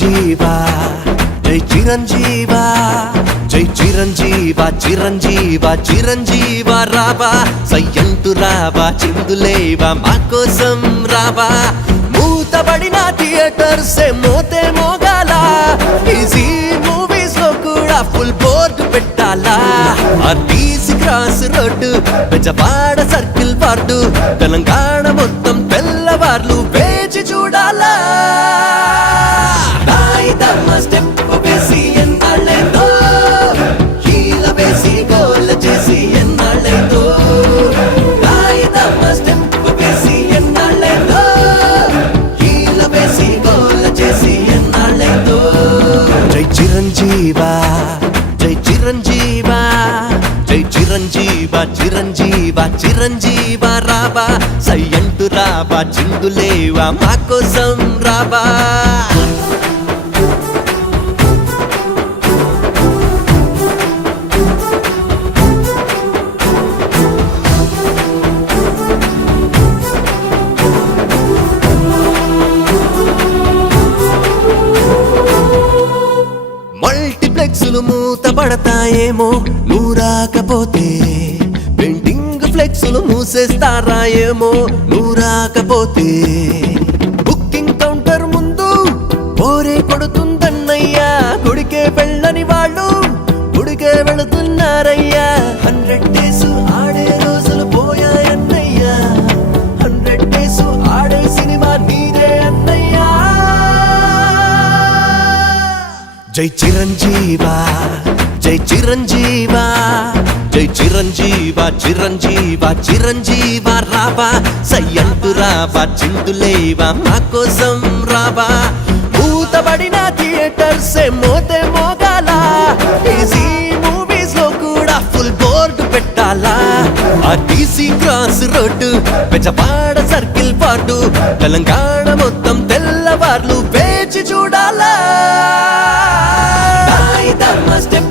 చిరంజీవా జై చిరంజీవా జై చిరంజీవా చిరంజీవా చిరంజీవా రావా సయ్యంటు రావా చిందులేవా మా కోసం రావా మూతబడిన థియేటర్స్ మోతే మోగాల ఈజీ మూవీస్ లో కూడా ఫుల్ బోర్డు పెట్టాలా RTC cross road Bezawada circle ward Telangana మొత్తం తెల్లవార్లు వేచి చూడాలా స్టెప్ వేసి ఎన్నాళ్ళైందో హీల వేసి గోల్ చేసి ఎన్నాళ్ళైందో స్టెప్ వేసి ఎన్నాళ్ళైందో హీల వేసి గోల్ చేసి ఎన్నాళ్ళైందో జై చిరంజీవా జై చిరంజీవా జై చిరంజీవా చిరంజీవా చిరంజీవా రావా సయ్యంటు రావా చిందులేవా మా కోసం రావా మల్టీప్లెక్స్లు మూతపడతాయేమో నువ్వు రాకపోతే పెయింటింగ్ ఫ్లెక్స్లు మూసేస్తారా ఏమో నువ్వు రాకపోతే బుకింగ్ కౌంటర్ ముందు పోరే కొడుతుందన్నయ్యా గుడికే వెళ్ళని వాళ్ళు గుడికే వెళుతున్నారయ్యా 100 days ఆడే రోజులు పోయాయన్నయ్యా 100 days ఆడే సినిమా నీదే అన్నయ్యా జై చిరంజీవా జై చిరంజీవా జై చిరంజీవా చిరంజీవా చిరంజీవా రావా సయ్యంటు రావా చిందులేవా మా కోసం రావా మూతబడిన థియేటర్స్ మోతే మోగాల ఈజీ మూవీస్ లో కూడా ఫుల్ బోర్డు పెట్టాలా RTC cross road Bezawada circle ward Telangana మొత్తం తెల్లవార్లు వేచి చూడాలా స్టెప్